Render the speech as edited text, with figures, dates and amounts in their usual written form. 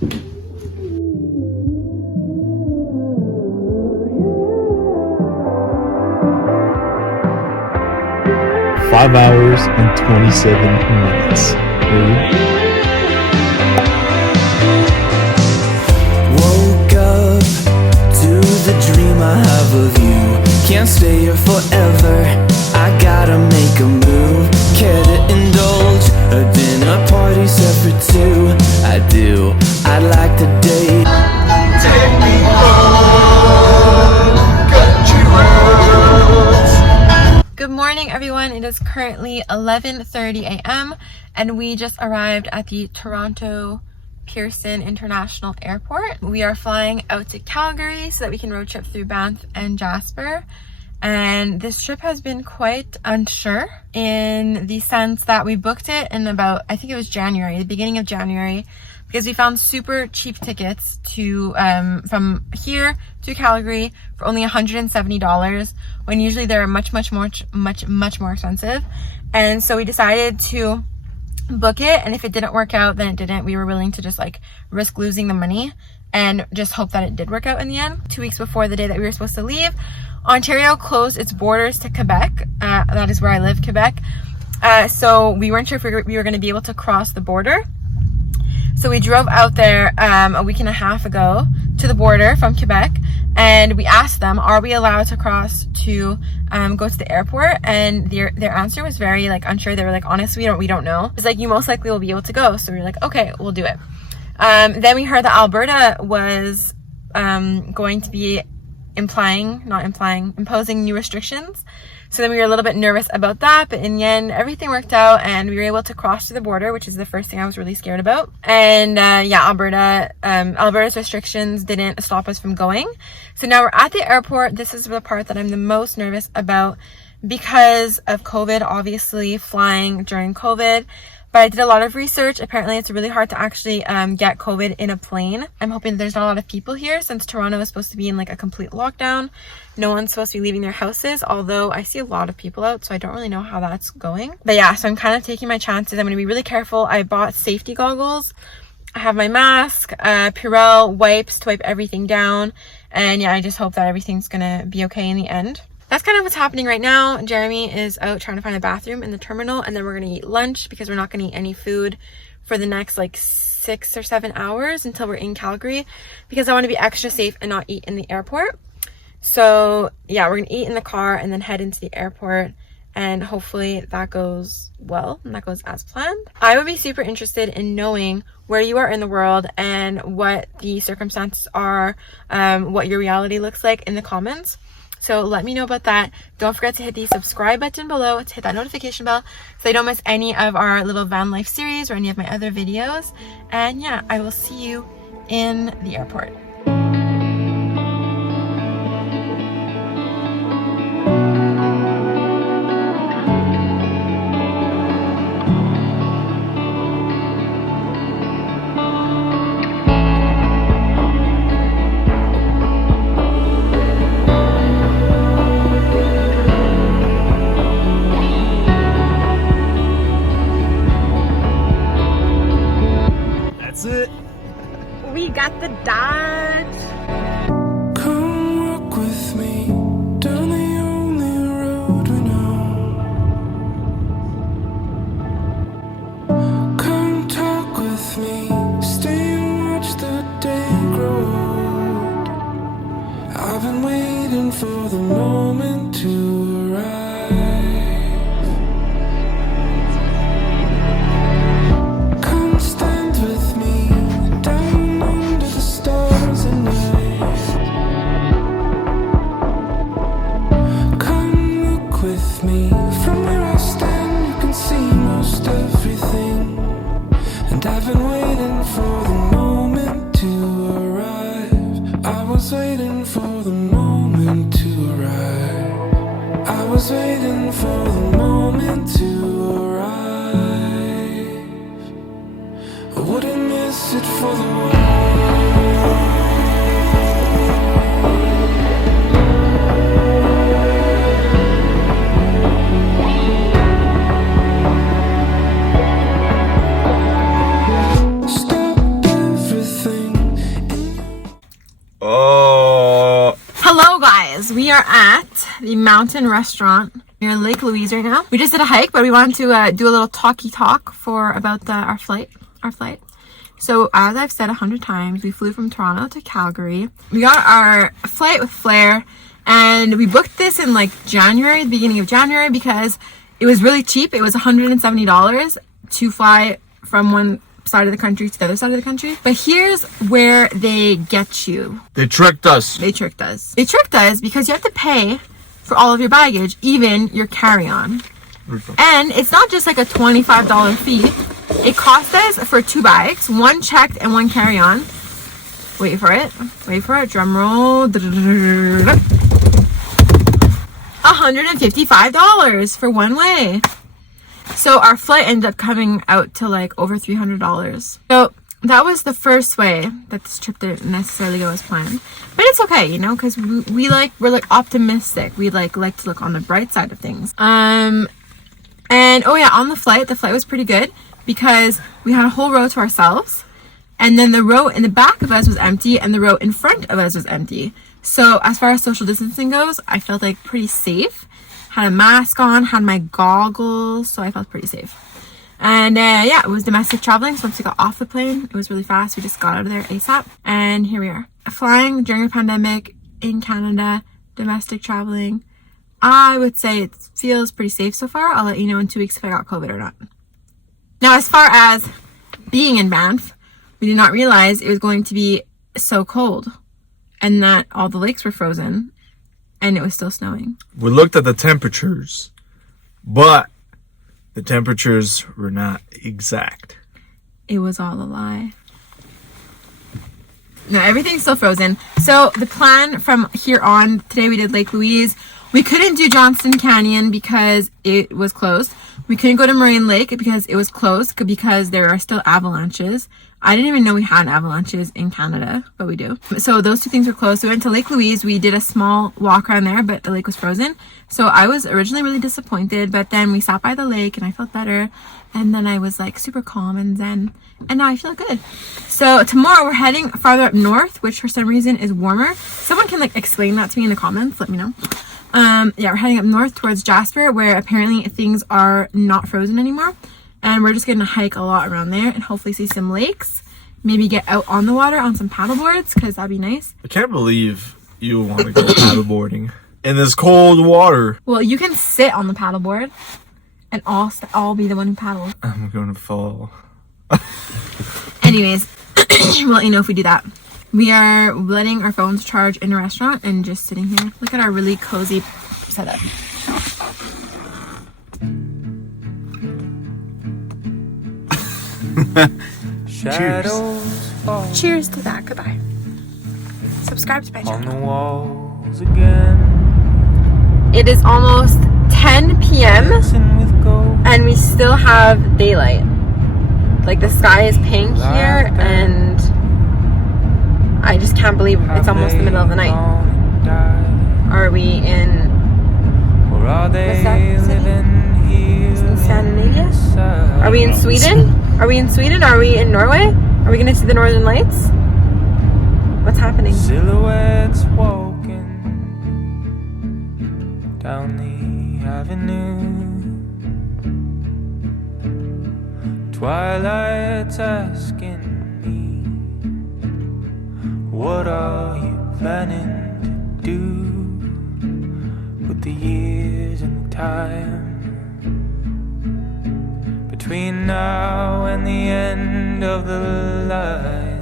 5 hours and 27 minutes. Woke up to the dream I have of you. Can't stay here forever. I gotta make a move. Care to indulge a dinner party set for two. I do. I'd like to date. Take me home, country roads. Good morning, everyone. It is currently 11:30 a.m. and we just arrived at the Toronto Pearson International Airport. We are flying out to Calgary so that we can road trip through Banff and Jasper. And this trip has been quite unsure in the sense that we booked it in about, I think it was January, the beginning of January, because we found super cheap tickets to from here to Calgary for only $170 when usually they're much more expensive. And so we decided to book it, and if it didn't work out, then it didn't. We were willing to just like risk losing the money and just hope that it did work out in the end. 2 weeks before the day that we were supposed to leave, Ontario closed its borders to Quebec. That is where I live, Quebec. So we weren't sure if we were going to be able to cross the border. So we drove out there a week and a half ago to the border from Quebec, and we asked them, are we allowed to cross to go to the airport? And their answer was very like unsure. They were like, honestly, we don't know. It's like, you most likely will be able to go. So we were like, okay, we'll do it. Then we heard that Alberta was going to be imposing new restrictions. So then we were a little bit nervous about that, but in the end, everything worked out and we were able to cross to the border, which is the first thing I was really scared about. And yeah, Alberta's restrictions didn't stop us from going. So now we're at the airport. This is the part that I'm the most nervous about because of COVID, obviously flying during COVID. But I did a lot of research. Apparently it's really hard to actually get COVID in a plane. I'm hoping there's not a lot of people here since Toronto is supposed to be in like a complete lockdown. No one's supposed to be leaving their houses, although I see a lot of people out, so I don't really know how that's going. But yeah, so I'm kind of taking my chances. I'm going to be really careful. I bought safety goggles. I have my mask, Purell wipes to wipe everything down. And yeah, I just hope that everything's going to be okay in the end. That's kind of what's happening right now. Jeremy is out trying to find a bathroom in the terminal, and then we're going to eat lunch because we're not going to eat any food for the next like 6 or 7 hours until we're in Calgary, because I want to be extra safe and not eat in the airport. So yeah, we're going to eat in the car and then head into the airport, and hopefully that goes well and that goes as planned. I would be super interested in knowing where you are in the world and what the circumstances are, what your reality looks like in the comments. So let me know about that. Don't forget to hit the subscribe button below, to hit that notification bell so you don't miss any of our little van life series or any of my other videos. And yeah, I will see you in the airport. We got the Dodge. Come walk with me down the only road we know. Come talk with me, stay and watch the day grow old. I've been waiting for the moment to arrive. Come stand with me down under the stars at night. Come look with me from where I stand. You can see most everything. And I've been waiting for the moment to arrive. I was waiting for the moment to arrive. I was waiting for the moment to arrive. I wouldn't miss it for the world. Stop everything. We are at the Mountain Restaurant near Lake Louise right now. We just did a hike, but we wanted to do a little talk for about our flight. So as I've said 100 times, we flew from Toronto to Calgary. We got our flight with Flair, and we booked this in like January, the beginning of January, because it was really cheap. It was $170 to fly from one side of the country to the other side of the country. But here's where they get you. They tricked us. They tricked us because you have to pay for all of your baggage, even your carry-on. And it's not just like a $25 fee. It cost us for 2 bags, 1 checked and 1 carry-on. Wait for it, drum roll. $155 for one way. So our flight ended up coming out to like over $300. So that was the first way that this trip didn't necessarily go as planned. But it's okay, you know, because we're like optimistic. We like to look on the bright side of things. And oh yeah, on the flight was pretty good because we had a whole row to ourselves. And then the row in the back of us was empty and the row in front of us was empty. So as far as social distancing goes, I felt like pretty safe. Had a mask on, had my goggles, so I felt pretty safe. And yeah, it was domestic traveling. So once we got off the plane, it was really fast. We just got out of there ASAP. And here we are. Flying during a pandemic in Canada, domestic traveling. I would say it feels pretty safe so far. I'll let you know in 2 weeks if I got COVID or not. Now, as far as being in Banff, we did not realize it was going to be so cold and that all the lakes were frozen and it was still snowing. We looked at the temperatures, but the temperatures were not exact. It was all a lie. No, everything's still frozen. So the plan from here on, today we did Lake Louise. We couldn't do Johnston Canyon because it was closed. We couldn't go to Moraine Lake because it was closed because there are still avalanches. I didn't even know we had avalanches in Canada, but we do. So those 2 things were closed. So we went to Lake Louise. We did a small walk around there, but the lake was frozen. So I was originally really disappointed, but then we sat by the lake and I felt better. And then I was like super calm and zen. And now I feel good. So tomorrow we're heading farther up north, which for some reason is warmer. Someone can like explain that to me in the comments. Let me know. Yeah, we're heading up north towards Jasper, where apparently things are not frozen anymore. And we're just going to hike a lot around there and hopefully see some lakes. Maybe get out on the water on some paddle boards, because that'd be nice. I can't believe you want to go paddleboarding in this cold water. Well, you can sit on the paddleboard and I'll be the one who paddles. I'm going to fall. Anyways, we'll let you know if we do that. We are letting our phones charge in a restaurant and just sitting here. Look at our really cozy setup. Cheers. Cheers to that. Goodbye. Subscribe to my channel. On the walls again. It is almost 10 p.m. With gold. and we still have daylight. Like the sky is pink here and I just can't believe it's almost the middle of the night. Are we in, what's that city? In Scandinavia? Are we in Sweden? Are we in Sweden? Are we in Norway? Are we gonna see the Northern Lights? What's happening? Silhouettes walking down the avenue. Twilight's asking me, what are you planning to do with the years and the time between now and the end of the line?